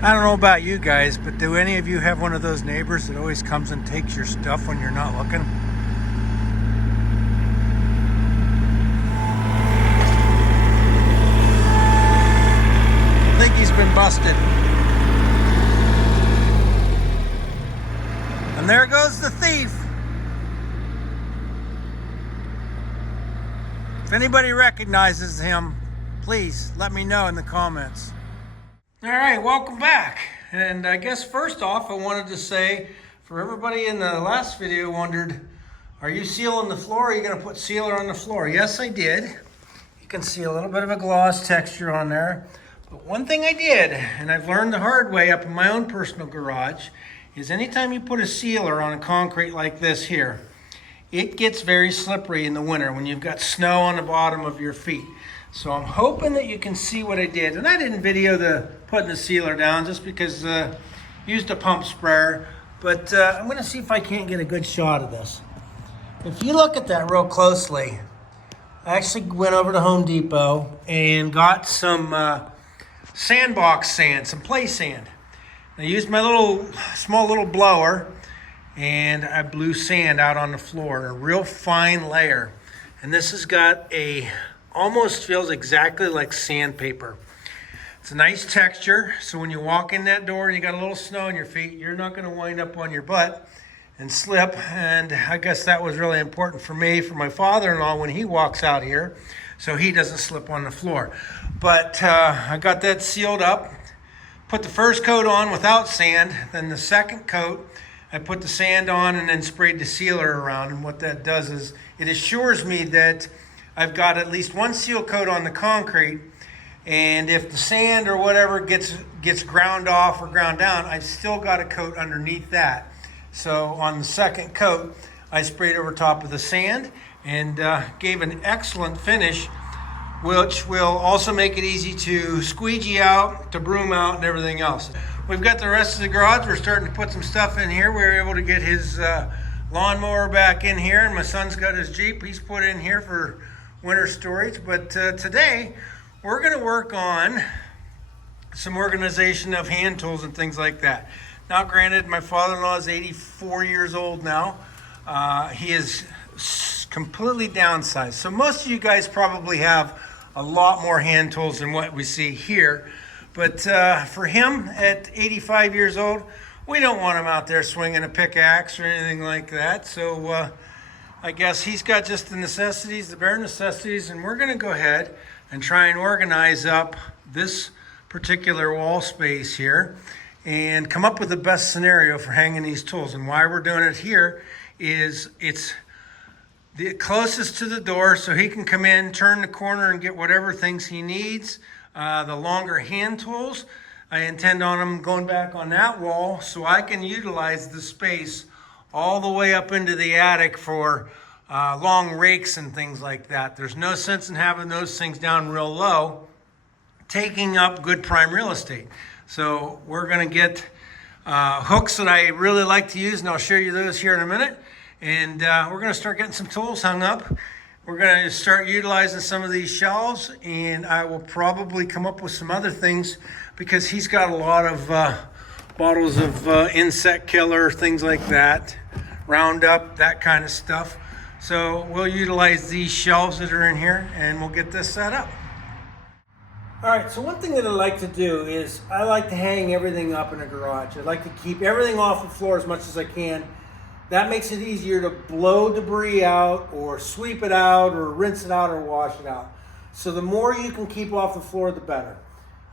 I don't know about you guys, but do any of you have one of those neighbors that always comes and takes your stuff when you're not looking? I think he's been busted. And there goes the thief. If anybody recognizes him, please let me know in the comments. All right, welcome back. And I guess first off, I wanted to say, for everybody in the last video wondered, are you sealing the floor? Are you gonna put sealer on the floor? Yes, I did. You can see a little bit of a gloss texture on there. But one thing I did, and I've learned the hard way up in my own personal garage, is anytime you put a sealer on a concrete like this here, it gets very slippery in the winter when you've got snow on the bottom of your feet. So I'm hoping that you can see what I did. And I didn't video the putting the sealer down just because I used a pump sprayer. But I'm gonna see if I can't get a good shot of this. If you look at that real closely, I actually went over to Home Depot and got some sandbox sand, some play sand. I used my small little blower and I blew sand out on the floor, a real fine layer. And this has got almost feels exactly like sandpaper. It's a nice texture, so when you walk in that door and you got a little snow on your feet, you're not gonna wind up on your butt and slip. And I guess that was really important for me, for my father-in-law when he walks out here, so he doesn't slip on the floor. But I got that sealed up, put the first coat on without sand, then the second coat, I put the sand on and then sprayed the sealer around. And what that does is it assures me that I've got at least one seal coat on the concrete, and if the sand or whatever gets ground off or ground down, I've still got a coat underneath that. So on the second coat, I sprayed over top of the sand and gave an excellent finish, which will also make it easy to squeegee out, to broom out, and everything else. We've got the rest of the garage. We're starting to put some stuff in here. We were able to get his lawnmower back in here, and my son's got his Jeep. He's put in here for winter storage. But today, we're gonna work on some organization of hand tools and things like that. Now, granted, my father-in-law is 84 years old now. He is completely downsized. So most of you guys probably have a lot more hand tools than what we see here. But for him at 85 years old, we don't want him out there swinging a pickaxe or anything like that. So I guess he's got just the necessities, the bare necessities, and we're gonna go ahead and try and organize up this particular wall space here and come up with the best scenario for hanging these tools. And why we're doing it here is it's the closest to the door, so he can come in, turn the corner, and get whatever things he needs. The longer hand tools, I intend on them going back on that wall so I can utilize the space all the way up into the attic for long rakes and things like that. There's no sense in having those things down real low, taking up good prime real estate. So we're gonna get hooks that I really like to use, and I'll show you those here in a minute. And we're gonna start getting some tools hung up. We're gonna start utilizing some of these shelves, and I will probably come up with some other things because he's got a lot of bottles of insect killer, things like that, Roundup, that kind of stuff. So we'll utilize these shelves that are in here and we'll get this set up. All right, so one thing that I like to do is I like to hang everything up in a garage. I like to keep everything off the floor as much as I can. That makes it easier to blow debris out or sweep it out or rinse it out or wash it out. So the more you can keep off the floor, the better.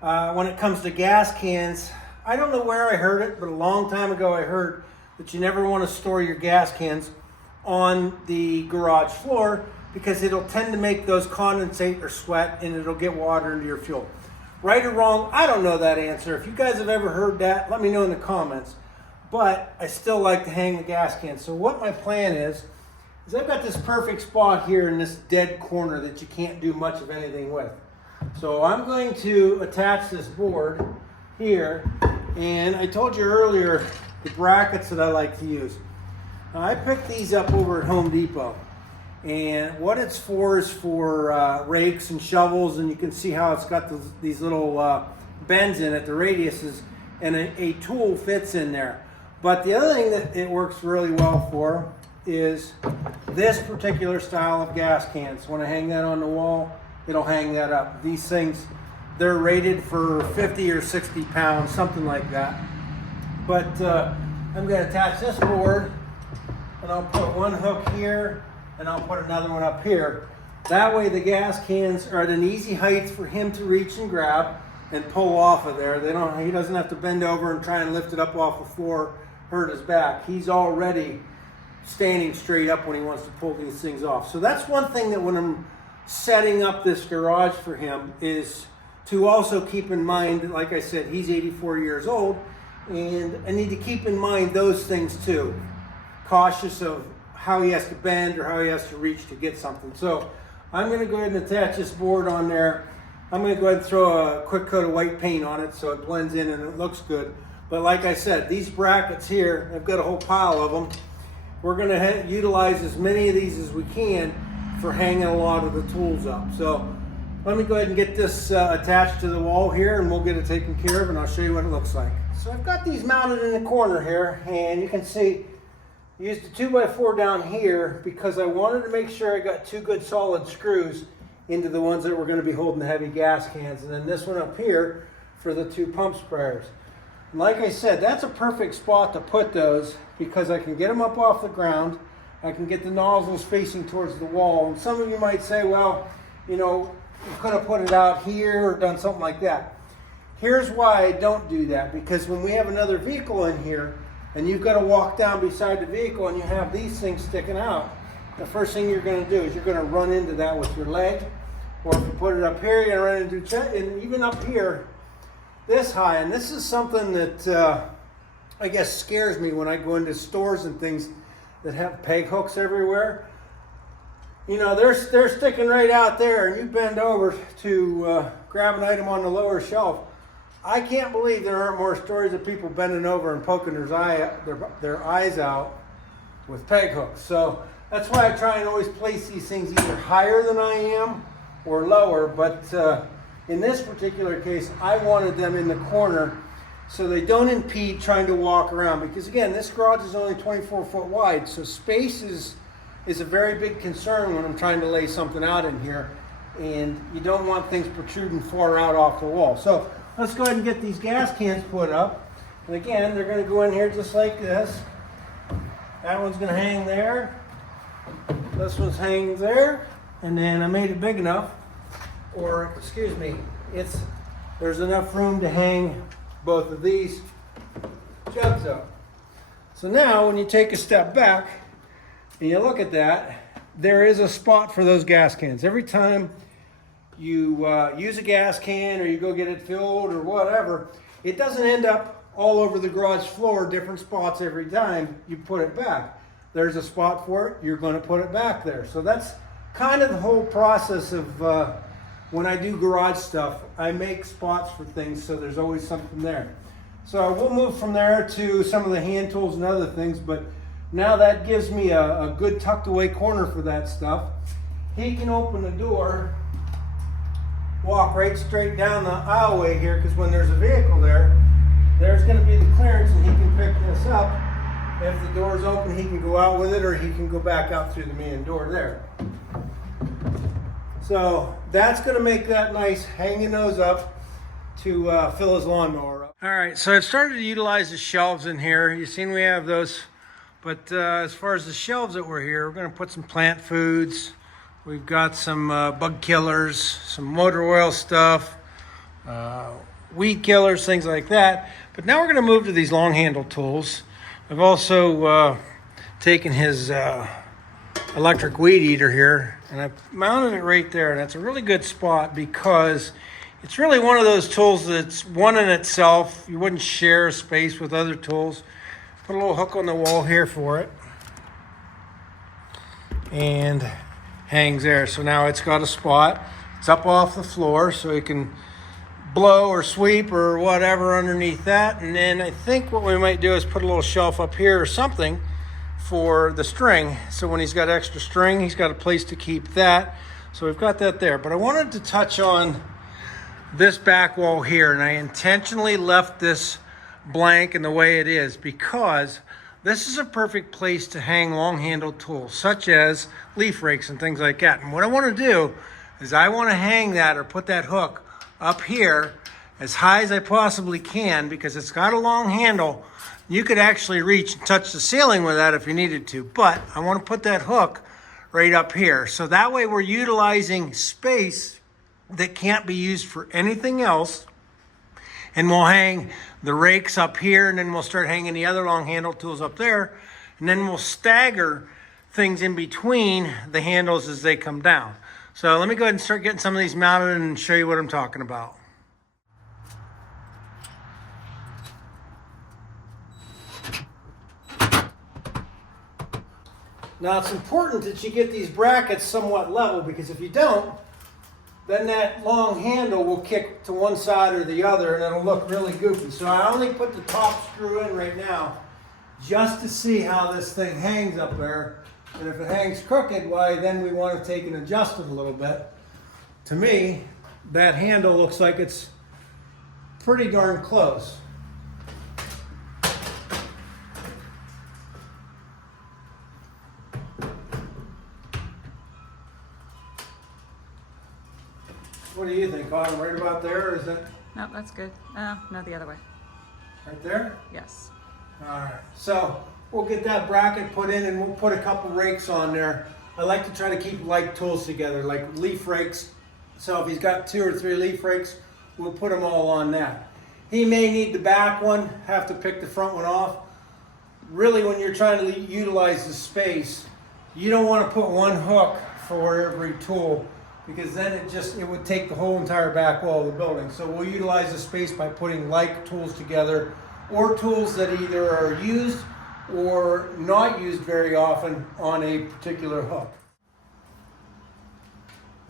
When it comes to gas cans, I don't know where I heard it, but a long time ago I heard that you never want to store your gas cans on the garage floor because it'll tend to make those condensate or sweat and it'll get water into your fuel. Right or wrong, I don't know that answer. If you guys have ever heard that, let me know in the comments. But I still like to hang the gas can. So what my plan is I've got this perfect spot here in this dead corner that you can't do much of anything with. So I'm going to attach this board here, and I told you earlier the brackets that I like to use. Now, I picked these up over at Home Depot, and what it's for is for rakes and shovels, and you can see how it's got these little bends in it. The radius is and a tool fits in there. But the other thing that it works really well for is this particular style of gas cans. When I hang that on the wall, it'll hang that up. These things, they're rated for 50 or 60 pounds, something like that. But I'm going to attach this board, and I'll put one hook here, and I'll put another one up here. That way the gas cans are at an easy height for him to reach and grab and pull off of there. He doesn't have to bend over and try and lift it up off the floor, hurt his back. He's already standing straight up when he wants to pull these things off. So that's one thing that when I'm setting up this garage for him is to also keep in mind, like I said, he's 84 years old, and I need to keep in mind those things too. Cautious of how he has to bend or how he has to reach to get something. So I'm going to go ahead and attach this board on there. I'm going to go ahead and throw a quick coat of white paint on it so it blends in and it looks good. But like I said, these brackets here, I've got a whole pile of them. We're going to utilize as many of these as we can for hanging a lot of the tools up. So let me go ahead and get this attached to the wall here, and we'll get it taken care of, and I'll show you what it looks like. So I've got these mounted in the corner here, and you can see I used a 2x4 down here because I wanted to make sure I got two good solid screws into the ones that were going to be holding the heavy gas cans, and then this one up here for the two pump sprayers. And like I said, that's a perfect spot to put those because I can get them up off the ground. I can get the nozzles facing towards the wall. And some of you might say, well, you know, you could have put it out here or done something like that. Here's why I don't do that, because when we have another vehicle in here and you've got to walk down beside the vehicle and you have these things sticking out, the first thing you're going to do is you're going to run into that with your leg, or if you put it up here, you're going to run into it, and even up here this high. And this is something that I guess scares me when I go into stores and things that have peg hooks everywhere. You know, they're sticking right out there, and you bend over to grab an item on the lower shelf. I can't believe there aren't more stories of people bending over and poking their eyes out with peg hooks. So that's why I try and always place these things either higher than I am or lower. But in this particular case, I wanted them in the corner so they don't impede trying to walk around. Because again, this garage is only 24 foot wide, so space is a very big concern when I'm trying to lay something out in here. And you don't want things protruding far out off the wall. So let's go ahead and get these gas cans put up. And again, they're going to go in here just like this. That one's going to hang there. This one's hanging there. And then I made it big enough, or excuse me, there's enough room to hang both of these jugs up. So now when you take a step back and you look at that, there is a spot for those gas cans. Every time you use a gas can or you go get it filled or whatever, it doesn't end up all over the garage floor, different spots every time you put it back. There's a spot for it, you're going to put it back there. So that's kind of the whole process of when I do garage stuff. I make spots for things so there's always something there. So we'll move from there to some of the hand tools and other things, but now that gives me a good tucked away corner for that stuff. He can open the door, walk right straight down the aisleway here, because when there's a vehicle there, there's going to be the clearance and he can pick this up. If the door's open, he can go out with it, or he can go back out through the main door there. So that's going to make that nice, hanging those up to fill his lawnmower up. All right, so I've started to utilize the shelves in here. You've seen we have those, but as far as the shelves that were here, we're going to put some plant foods. We've got some bug killers, some motor oil stuff, weed killers, things like that. But now we're going to move to these long handle tools. I've also taken his electric weed eater here, and I've mounted it right there. And that's a really good spot because it's really one of those tools that's one in itself. You wouldn't share space with other tools. Put a little hook on the wall here for it, and hangs there. So now it's got a spot. It's up off the floor, so you can blow or sweep or whatever underneath that. And then I think what we might do is put a little shelf up here or something for the string. So when he's got extra string, he's got a place to keep that. So we've got that there. But I wanted to touch on this back wall here, and I intentionally left this blank and the way it is, because this is a perfect place to hang long-handled tools such as leaf rakes and things like that. And what I want to do is I want to hang that or put that hook up here as high as I possibly can, because it's got a long handle. You could actually reach and touch the ceiling with that if you needed to, but I want to put that hook right up here. So that way we're utilizing space that can't be used for anything else. And we'll hang the rakes up here, and then we'll start hanging the other long handle tools up there. And then we'll stagger things in between the handles as they come down. So let me go ahead and start getting some of these mounted and show you what I'm talking about. Now it's important that you get these brackets somewhat level, because if you don't, then that long handle will kick to one side or the other and it'll look really goofy. So I only put the top screw in right now just to see how this thing hangs up there. And if it hangs crooked, why then we want to take and adjust it a little bit. To me, that handle looks like it's pretty darn close. What do you think, Autumn? Right about there, or is that? No, that's good. No, the other way. Right there? Yes. All right, so we'll get that bracket put in and we'll put a couple rakes on there. I like to try to keep like tools together, like leaf rakes. So if he's got 2 or 3 leaf rakes, we'll put them all on that. He may need the back one, have to pick the front one off. Really, when you're trying to utilize the space, you don't want to put one hook for every tool, because then it would take the whole entire back wall of the building. So we'll utilize the space by putting like tools together, or tools that either are used or not used very often on a particular hook.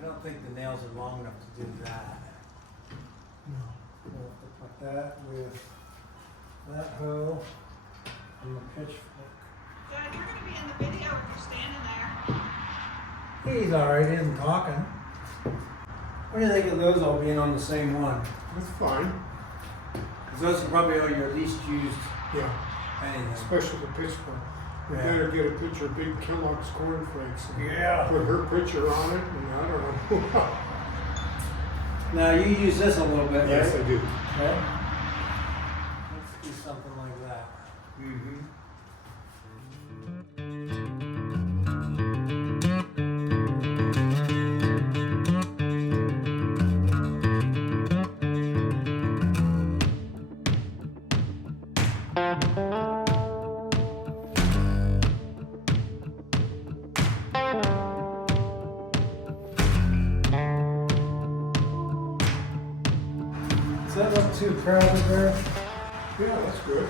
I don't think the nails are long enough to do that. No, we'll have to put that with that hoe and the pitchfork. Dad, you're going to be in the video if you're standing there. He's all right, he isn't talking. What do you think of those all being on the same one? That's fine. Because those are probably all your least used Yeah, anything. especially the pitchfork. We Yeah. better get a picture of Big Kellogg's cornflakes and Yeah. put her picture on it, and I don't know. Now you use this a little bit, Yes, right? I do. Okay. Let's do something like that. Mm-hmm. Does that look too crowded there? Yeah, that's good.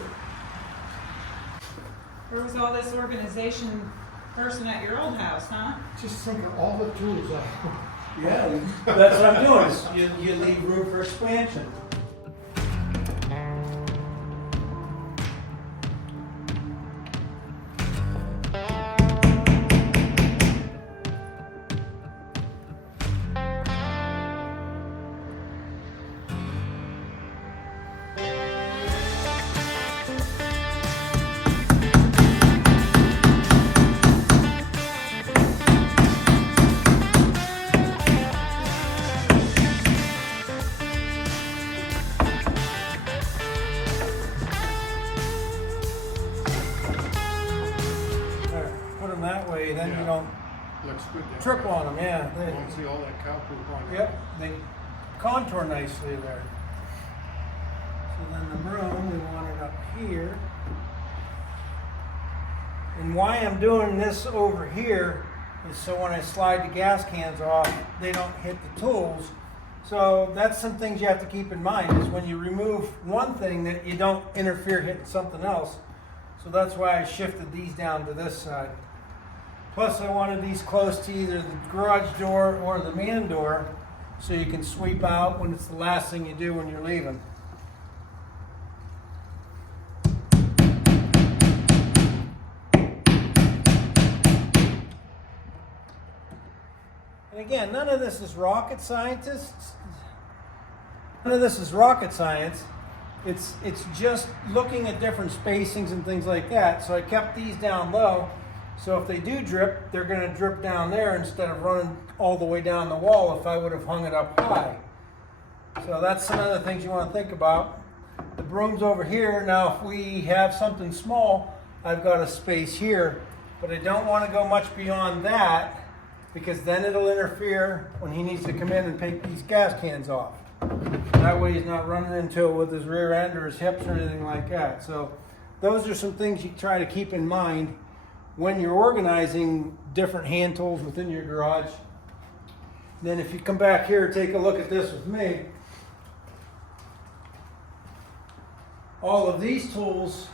Where was all this organization person at your old house, huh? Just think of all the tools I have. Yeah, that's what I'm doing. Is you leave room for expansion. Put them that way, then you Yeah. don't Looks good. that trip way. on them. Yeah. You don't see all that cow poop on it. Yep, they contour nicely there. So then the broom, we want it up here. And why I'm doing this over here is so when I slide the gas cans off, they don't hit the tools. So that's some things you have to keep in mind, is when you remove one thing that you don't interfere hitting something else. So that's why I shifted these down to this side. Plus I wanted these close to either the garage door or the man door, so you can sweep out when it's the last thing you do when you're leaving. And again, none of this is rocket science. It's just looking at different spacings and things like that. So I kept these down low. So if they do drip, they're going to drip down there instead of running all the way down the wall if I would have hung it up high. So that's some other things you want to think about. The broom's over here. Now if we have something small, I've got a space here, but I don't want to go much beyond that because then it'll interfere when he needs to come in and take these gas cans off. That way he's not running into it with his rear end or his hips or anything like that. So those are some things you try to keep in mind when you're organizing different hand tools within your garage. Then if you come back here, take a look at this with me. All of these tools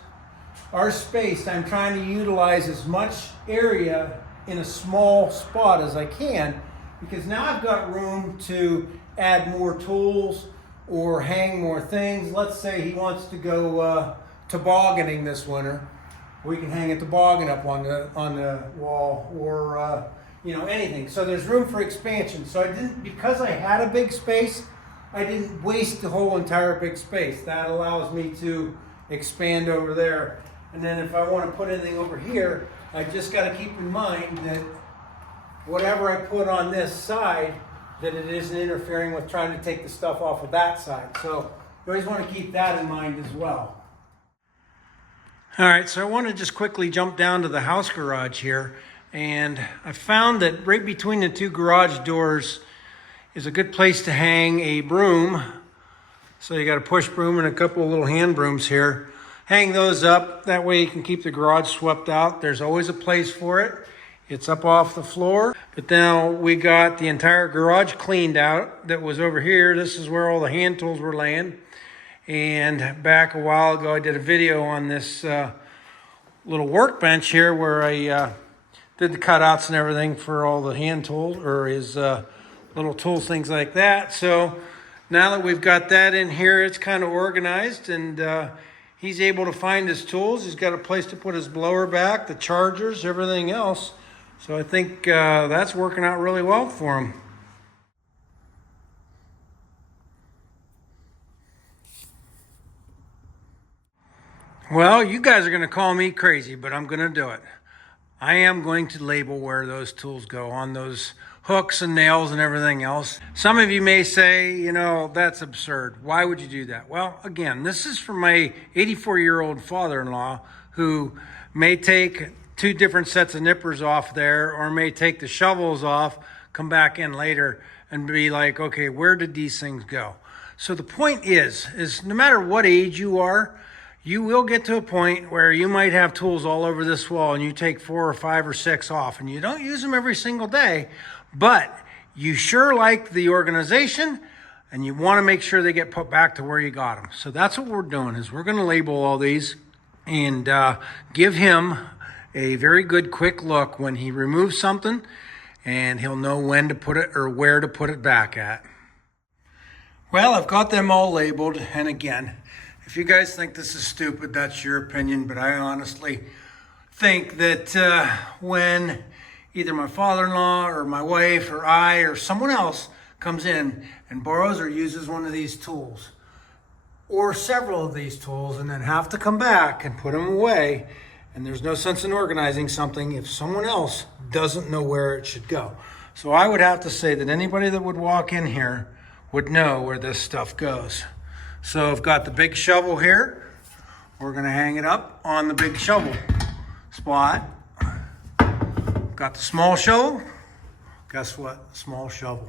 are spaced. I'm trying to utilize as much area in a small spot as I can because now I've got room to add more tools or hang more things. Let's say he wants to go tobogganing this winter. We can hang a toboggan up on the wall or anything. So there's room for expansion. So because I had a big space, I didn't waste the whole entire big space. That allows me to expand over there. And then if I want to put anything over here, I just got to keep in mind that whatever I put on this side, that it isn't interfering with trying to take the stuff off of that side. So you always want to keep that in mind as well. All right, so I want to just quickly jump down to the house garage here. And I found that right between the two garage doors is a good place to hang a broom. So you got a push broom and a couple of little hand brooms here. Hang those up. That way you can keep the garage swept out. There's always a place for it. It's up off the floor. But now we got the entire garage cleaned out that was over here. This is where all the hand tools were laying. And back a while ago, I did a video on this little workbench here where I did the cutouts and everything for all the hand tools or his little tools, things like that. So now that we've got that in here, it's kind of organized and he's able to find his tools. He's got a place to put his blower back, the chargers, everything else. So I think that's working out really well for him. Well, you guys are going to call me crazy, but I'm going to do it. I am going to label where those tools go on those hooks and nails and everything else. Some of you may say, that's absurd. Why would you do that? Well, again, this is for my 84-year-old father-in-law who may take 2 different sets of nippers off there or may take the shovels off, come back in later and be like, okay, where did these things go? So the point is no matter what age you are, you will get to a point where you might have tools all over this wall and you take 4 or 5 or 6 off and you don't use them every single day, but you sure like the organization and you want to make sure they get put back to where you got them. So that's what we're doing is we're going to label all these and give him a very good quick look when he removes something and he'll know when to put it or where to put it back at. Well, I've got them all labeled, and again, if you guys think this is stupid, that's your opinion, but I honestly think that when either my father-in-law or my wife or I or someone else comes in and borrows or uses one of these tools or several of these tools and then have to come back and put them away, and there's no sense in organizing something if someone else doesn't know where it should go. So I would have to say that anybody that would walk in here would know where this stuff goes. So I've got the big shovel here. We're going to hang it up on the big shovel spot. Got the small shovel. Guess what? Small shovel.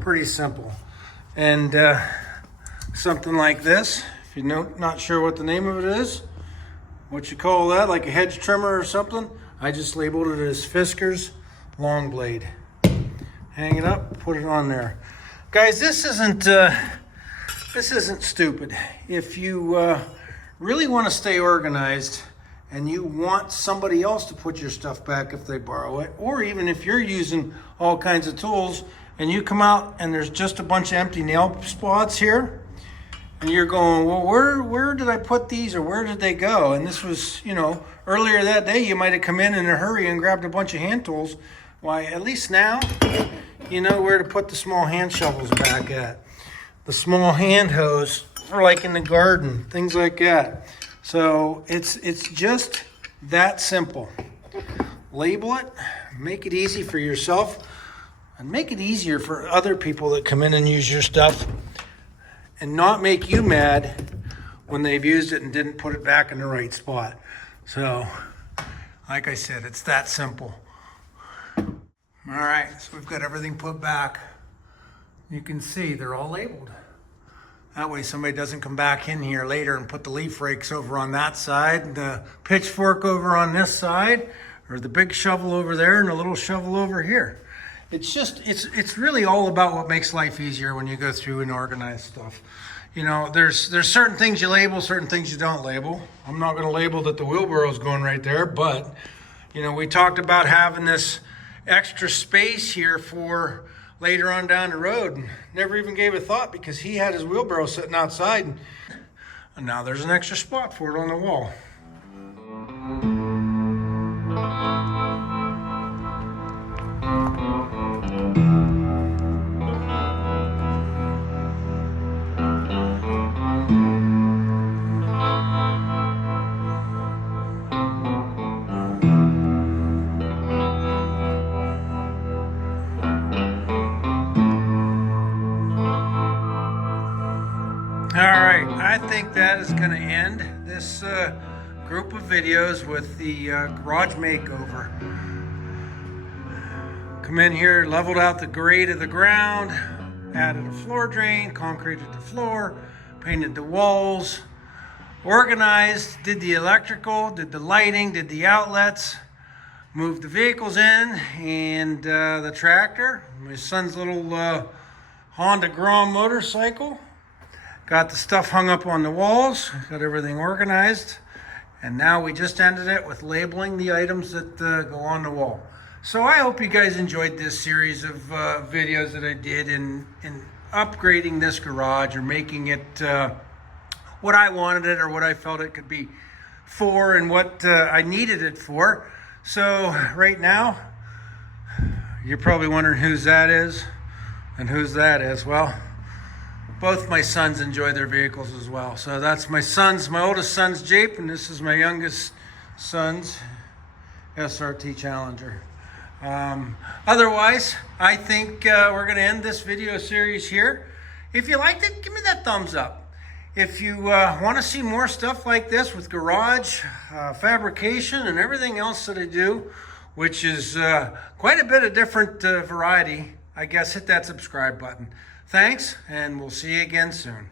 Pretty simple. And something like this. If you're not sure what the name of it is, what you call that, like a hedge trimmer or something, I just labeled it as Fisker's long blade. Hang it up, put it on there. Guys, this isn't stupid. If you really want to stay organized and you want somebody else to put your stuff back if they borrow it, or even if you're using all kinds of tools and you come out and there's just a bunch of empty nail spots here and you're going, well, where did I put these or where did they go? And this was, earlier that day you might have come in a hurry and grabbed a bunch of hand tools. Why, at least now you know where to put the small hand shovels back at. The small hand hose for like in the garden, things like that. So it's just that simple. Label it, make it easy for yourself, and make it easier for other people that come in and use your stuff, and not make you mad when they've used it and didn't put it back in the right spot. So, like I said, it's that simple. All right, so we've got everything put back. You can see they're all labeled. That way somebody doesn't come back in here later and put the leaf rakes over on that side, the pitchfork over on this side, or the big shovel over there and the little shovel over here. It's just, it's really all about what makes life easier when you go through and organize stuff. You know, there's certain things you label, certain things you don't label. I'm not going to label that the wheelbarrow's going right there, but, you know, we talked about having this extra space here for later on down the road, and never even gave a thought because he had his wheelbarrow sitting outside, and now there's an extra spot for it on the wall. All right, I think that is going to end this group of videos with the garage makeover. Come in here, leveled out the grade of the ground, added a floor drain, concreted the floor, painted the walls, organized, did the electrical, did the lighting, did the outlets, moved the vehicles in, and the tractor, my son's little Honda Grom motorcycle. Got the stuff hung up on the walls, got everything organized, and now we just ended it with labeling the items that go on the wall. So I hope you guys enjoyed this series of videos that I did in upgrading this garage, or making it what I wanted it, or what I felt it could be for, and what I needed it for. So right now, you're probably wondering whose that is and whose that is. Well, both my sons enjoy their vehicles as well. So that's my oldest son's Jeep, and this is my youngest son's SRT Challenger. Otherwise, I think we're going to end this video series here. If you liked it, give me that thumbs up. If you want to see more stuff like this with garage, fabrication, and everything else that I do, which is quite a bit of different variety, I guess hit that subscribe button. Thanks, and we'll see you again soon.